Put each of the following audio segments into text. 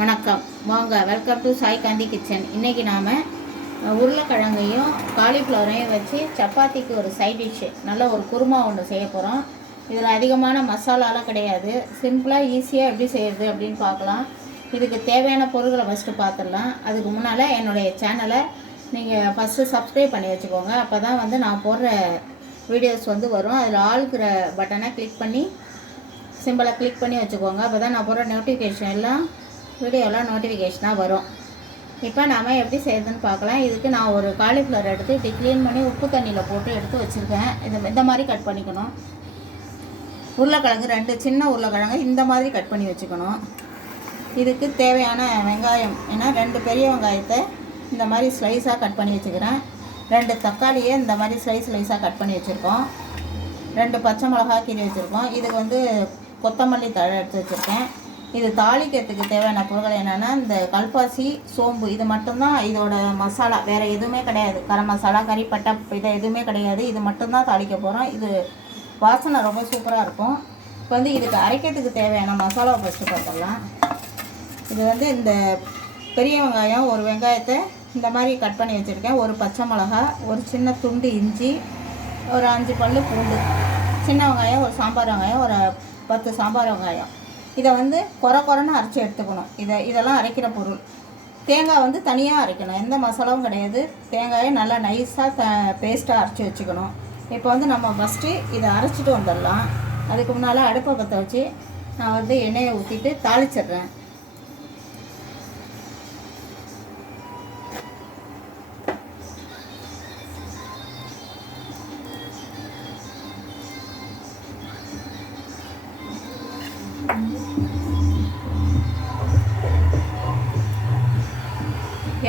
வணக்கம், வாங்க. Welcome to Sai Gandhi kitchen. இன்றைக்கி நாம் உருளைக்கிழங்கையும் காலிஃப்ளவரையும் வச்சு சப்பாத்திக்கு ஒரு சைட் டிஷ்ஷு நல்ல ஒரு குருமா ஒன்று செய்ய போகிறோம். இதில் அதிகமான மசாலாலாம் கிடையாது. சிம்பிளாக ஈஸியாக எப்படி செய்கிறது அப்படின்னு பார்க்கலாம். இதுக்கு தேவையான பொருட்களை ஃபஸ்ட்டு பார்த்துடலாம். அதுக்கு முன்னால் என்னுடைய சேனலை நீங்கள் ஃபஸ்ட்டு சப்ஸ்கிரைப் பண்ணி வச்சுக்கோங்க. அப்போ தான் நான் போடுற வீடியோஸ் வரும். அதில் ஆளுக்கிற பட்டனை கிளிக் பண்ணி சிம்பிளை கிளிக் பண்ணி வச்சுக்கோங்க. அப்போ தான் நான் போடுற நோட்டிஃபிகேஷன் எல்லாம் வீடியோலாம் நோட்டிஃபிகேஷனாக வரும். இப்போ நாம் எப்படி செய்யறதுன்னு பார்க்கலாம். இதுக்கு நான் ஒரு காலிஃப்ளவர் எடுத்து இப்படி க்ளீன் பண்ணி உப்பு தண்ணியில் போட்டு எடுத்து வச்சுருக்கேன். இந்த மாதிரி கட் பண்ணிக்கணும். உருளைக்கிழங்கு 2 சின்ன உருளைக்கிழங்கு இந்த மாதிரி கட் பண்ணி வச்சுக்கணும். இதுக்கு தேவையான வெங்காயம், ஏன்னா 2 பெரிய வெங்காயத்தை இந்த மாதிரி ஸ்லைஸாக கட் பண்ணி வச்சுக்கிறேன். 2 தக்காளியை இந்த மாதிரி ஸ்லைஸாக கட் பண்ணி வச்சுருக்கோம். 2 பச்சை மிளகா கீறி வச்சுருக்கோம். இதுக்கு கொத்தமல்லி தழை எடுத்து வச்சுருக்கேன். இது தாளிக்கிறதுக்கு தேவையான பொருட்கள் என்னென்னா, இந்த கல்பாசி, சோம்பு, இது மட்டும்தான் இதோட மசாலா. வேறு எதுவுமே கிடையாது. கரம் மசாலா, கறிப்பட்டை, இதை எதுவுமே கிடையாது. இது மட்டும்தான் தாளிக்க போகிறோம். இது வாசனை ரொம்ப சூப்பராக இருக்கும். இப்போ இதுக்கு அரைக்கிறதுக்கு தேவையான மசாலாவை ஃபஸ்ட்டு பார்த்துடலாம். இது இந்த பெரிய வெங்காயம், ஒரு வெங்காயத்தை இந்த மாதிரி கட் பண்ணி வச்சுருக்கேன். ஒரு பச்சை மிளகா, ஒரு சின்ன துண்டு இஞ்சி, ஒரு 5 பல் பூண்டு, சின்ன வெங்காயம், ஒரு சாம்பார் வெங்காயம், ஒரு 10 சாம்பார் வெங்காயம். இதை கொரன்னு அரைச்சி எடுத்துக்கணும். இதெல்லாம் அரைக்கிற பொருள். தேங்காய் தனியாக அரைக்கணும். எந்த மசாலாவும் கிடையாது. தேங்காயை நல்லா நைஸாக பேஸ்ட்டாக அரைச்சி வச்சுக்கணும். இப்போ நம்ம ஃபஸ்ட்டு இதை அரைச்சிட்டு வந்துடலாம். அதுக்கு முன்னால் அடுப்பை பற்ற வச்சு நான் எண்ணெயை ஊற்றிட்டு தாளிச்சிட்றேன்.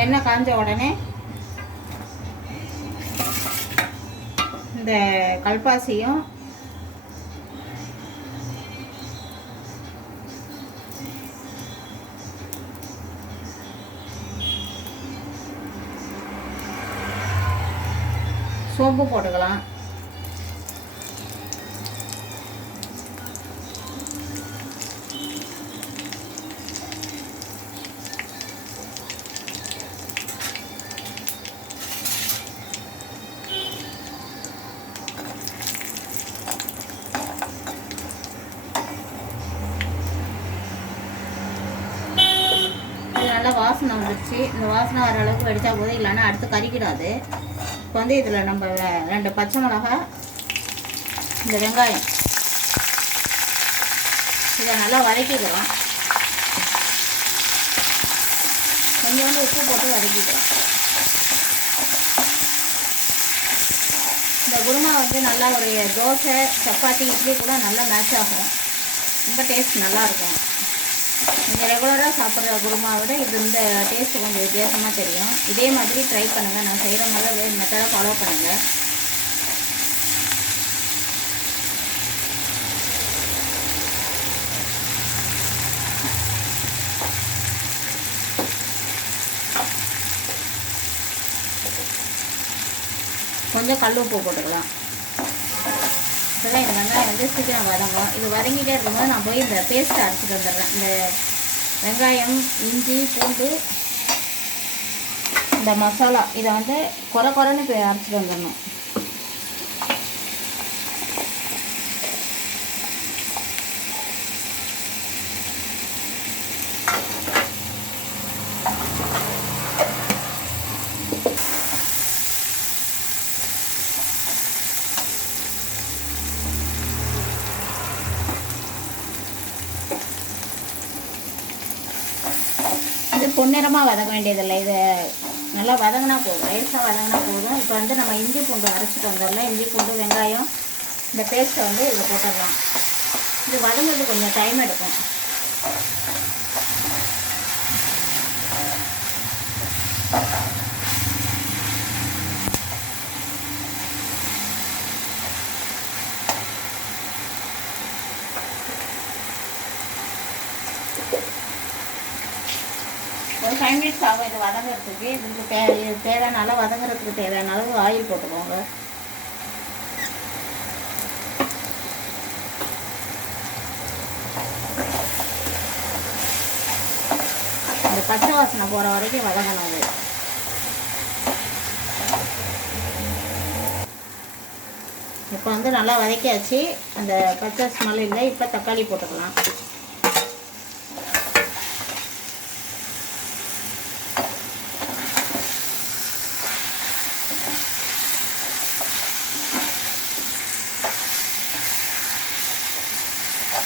எண்ணெய் காஞ்ச உடனே இந்த கல்பாசியும் சோம்பு போட்டுக்கலாம். நல்லா வாசனை வந்துடுச்சு. இந்த வாசனை வர அளவுக்கு வெடிச்சா போதும், இல்லைன்னா அடுத்து கறிக்கிடாது. இப்போ இதில் நம்ம 2 பச்சை மிளகா, இந்த வெங்காயம், இதை நல்லா வதக்கிக்கலாம். கொஞ்சோண்டு உப்பு போட்டு வதக்கிக்கலாம். இந்த குருமா நல்லா ஒரு தோசை, சப்பாத்தி, இட்லி கூட நல்லா மேட்ச் ஆகும். ரொம்ப டேஸ்ட் நல்லாயிருக்கும். நீங்கள் ரெகுலராக சாப்பிட்ற குருமாவை விட இந்த டேஸ்ட்டு கொஞ்சம் வித்தியாசமாக தெரியும். இதே மாதிரி ட்ரை பண்ணுங்கள். நான் செய்கிற மாதிரி மெத்தடை ஃபாலோ பண்ணுங்கள். கொஞ்சம் கல் உப்பு போட்டுக்கலாம். இப்போதான் இந்த வெங்காயம் சீக்கிரம் வதங்கும். இது வதங்கிட்டே இருக்கும்போது நான் போய் இந்த பேஸ்ட்டை அரைச்சிட்டு வந்துடுறேன். இந்த வெங்காயம், இஞ்சி, பூண்டு, இந்த மசாலா, இதை கொரன்னு போய் அரைச்சிட்டு வந்துடணும். பொன்னிறமாக வதங்க வேண்டியதில்லை. இது நல்லா வதங்கினா போதும், லேசாக வதங்கினா போதும். இப்போ நம்ம இஞ்சி பூண்டு அரைச்சிட்டு வந்துடலாம். இஞ்சி பூண்டு, வெங்காயம், இந்த பேஸ்ட்டை இதில் போட்டுடலாம். இது வதங்கிறது கொஞ்சம் டைம் எடுக்கும். ஒரு 5 மினிட்ஸ் ஆகும் இது வதங்கிறதுக்கு. இதுக்கு தேவையான அளவு வதங்குறதுக்கு தேவையான அளவு ஆயில் போட்டுக்கோங்க. பச்சை வாசனை போகிற வரைக்கும் வதங்கணும் அது. இப்போ வந்து நல்லா வதக்கியாச்சு, அந்த பச்சை ஸ்மெல் இல்லை. இப்போ தக்காளி போட்டுக்கலாம்.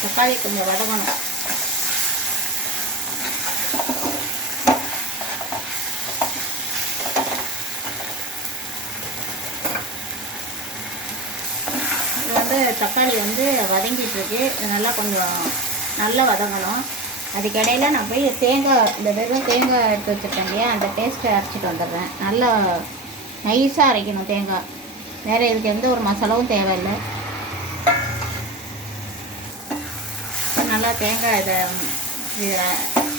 தக்காளி கொஞ்சம் வதங்கணும். இது வந்து தக்காளி வந்து வதங்கிட்டு இருக்கு. நல்லா கொஞ்சம் நல்லா வதங்கணும். அதுக்கிடையில் நான் போய் தேங்காய், இந்த வெறும் தேங்காய் எடுத்து வச்சுருக்கேன் இல்லையா, அந்த டேஸ்ட்டை அரைச்சிட்டு வந்துடுறேன். நல்லா நைஸாக அரைக்கணும் தேங்காய். வேறு இதுக்கு எந்த ஒரு மசாலாவும் தேவையில்லை. நல்லா தேங்காய் இதை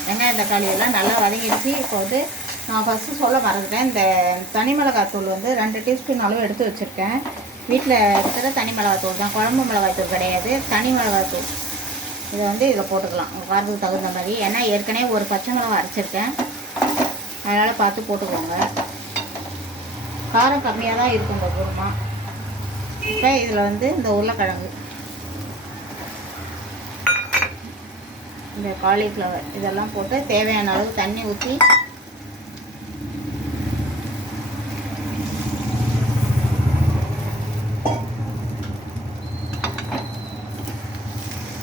வெங்காயம் தக்காளி எல்லாம் நல்லா வதங்கிடுச்சு. இப்போ வந்து நான் ஃபஸ்ட்டு சொல்ல மறந்துட்டேன், இந்த தனி மிளகாத்தூள் வந்து 2 டீஸ்பூன் அளவு எடுத்து வச்சுருக்கேன். வீட்டில் இருக்கிற தனி மிளகாத்தூள் தான், குழம்பு மிளகாத்தூள் கிடையாது, தனி மிளகாத்தூள். இதை வந்து இதில் போட்டுக்கலாம் உங்கள் காரத்துக்கு தகுந்த மாதிரி. ஏன்னா ஏற்கனவே ஒரு பச்சை மிளகா அரைச்சிருக்கேன், அதனால் பார்த்து போட்டுக்கோங்க. காரம் கம்மியாக தான் இருக்கும் இந்த குருமா. இப்போ இதில் வந்து இந்த உருளைக்கிழங்கு, இந்த காலிஃப்ளவர் இதெல்லாம் போட்டு தேவையான அளவு தண்ணி ஊற்றி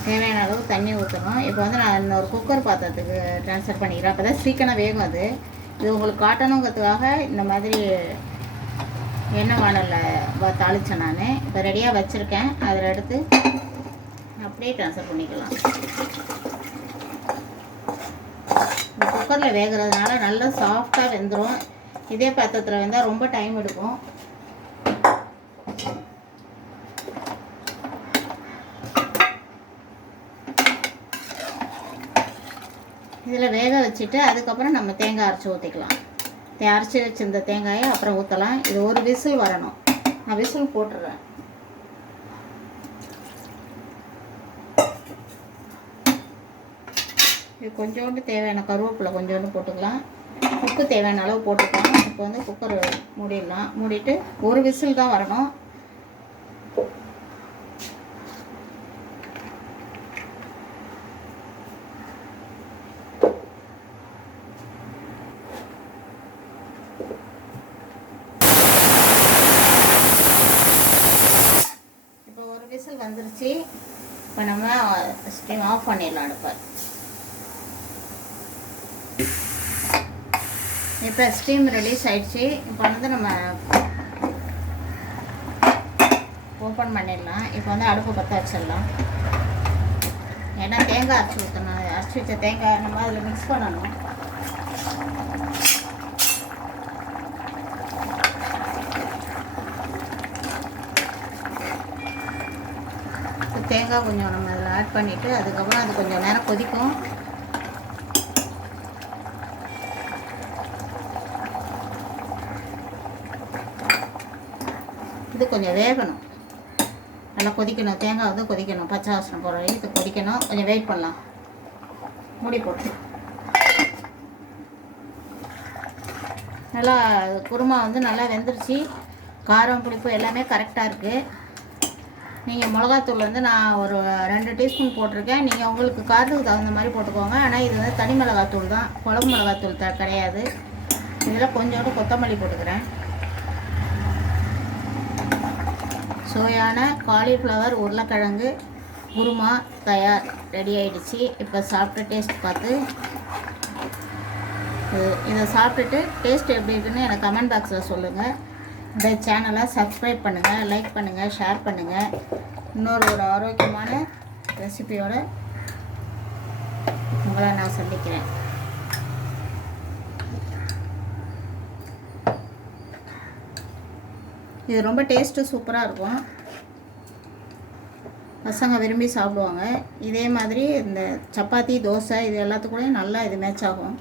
தேவையான அளவு தண்ணி ஊற்றணும். இப்போ வந்து நான் இன்னொரு குக்கர் பாத்திரத்துக்கு ட்ரான்ஸ்ஃபர் பண்ணிக்கிறேன். அப்போ தான் சீக்கிரம் வேகும் அது. இது உங்களுக்கு காட்டணுங்கிறதுக்காக இந்த மாதிரி எண்ணெய் வானலில் தாளித்தேன் நான். இப்போ ரெடியாக வச்சுருக்கேன். அதில் எடுத்து அப்படியே ட்ரான்ஸ்ஃபர் பண்ணிக்கலாம். இந்த குக்கரில் வேகிறதுனால நல்லா சாஃப்டாக வெந்துடும். இதே பாத்திரத்தில் வெந்தால் ரொம்ப டைம் எடுக்கும். இதில் வேக வச்சுட்டு அதுக்கப்புறம் நம்ம தேங்காய் அரைச்சி ஊற்றிக்கலாம். அரைச்சி வச்சுருந்த தேங்காயை அப்புறம் ஊற்றலாம். இது ஒரு விசில் வரணும். நான் விசில் போட்டுடுறேன். இது கொஞ்சோண்டு தேவையான கருவேப்பிலை கொஞ்சோண்டு போட்டுக்கலாம். உப்பு தேவையான அளவு போட்டுக்கலாம். இப்போ வந்து குக்கர் மூடிடலாம். மூடிட்டு ஒரு விசில் தான் வரணும். இப்போ ஒரு விசில் வந்துருச்சு. இப்போ நம்ம ஸ்டீம் ஆஃப் பண்ணிடலாம் அடுப்பை. இப்போ ஸ்டீம் ரிலீஸ் ஆகிடுச்சு. இப்போ வந்து நம்ம ஓப்பன் பண்ணிடலாம். இப்போ வந்து அடுப்பு பற்ற வச்சிடலாம். ஏன்னா தேங்காய் அரைச்சி ஊற்றணும். அரைச்சி வச்ச தேங்காய் நம்ம அதில் மிக்ஸ் பண்ணணும். தேங்காய் கொஞ்சம் நம்ம அதில் ஆட் பண்ணிவிட்டு அதுக்கப்புறம் அது கொஞ்சம் நேரம் கொதிக்கும். இது கொஞ்சம் வேகணும், நல்லா கொதிக்கணும். தேங்காய் வந்து கொதிக்கணும், பச்சை வாசனை போகிற வரைக்கும் கொதிக்கணும். கொஞ்சம் வெயிட் பண்ணலாம். மூடி போட்டு நல்லா குருமா வந்து நல்லா வெந்துருச்சு. காரம் புளிப்பு எல்லாமே கரெக்டாக இருக்குது. நீங்கள் மிளகாத்தூள் வந்து நான் ஒரு 2 டீஸ்பூன் போட்டிருக்கேன். நீங்கள் உங்களுக்கு காரத்துக்கு தகுந்த மாதிரி போட்டுக்கோங்க. ஆனால் இது வந்து தனி மிளகாத்தூள் தான், குழம்பு மிளகாத்தூள் கிடையாது. இதில் கொஞ்சோண்டு கொத்தமல்லி போட்டுக்கிறேன். சுவையான காலிஃப்ளவர் உருளைக்கிழங்கு குருமா தயார், ரெடி ஆகிடுச்சு. இப்போ சாப்பிட்டு டேஸ்ட் பார்த்து இதை சாப்பிட்டுட்டு டேஸ்ட் எப்படி இருக்குன்னு எனக்கு கமெண்ட் பாக்ஸில் சொல்லுங்கள். இந்த சேனலை சப்ஸ்கிரைப் பண்ணுங்கள், லைக் பண்ணுங்கள், ஷேர் பண்ணுங்கள். இன்னொரு ஒரு ஆரோக்கியமான ரெசிபியோடு உங்களை நான் சந்திக்கிறேன். இது ரொம்ப டேஸ்ட்டு சூப்பராக இருக்கும். பசங்க விரும்பி சாப்பிடுவாங்க. இதே மாதிரி இந்த சப்பாத்தி, தோசை இது எல்லாத்துக்கூடயும் நல்லா இது மேட்ச் ஆகும்.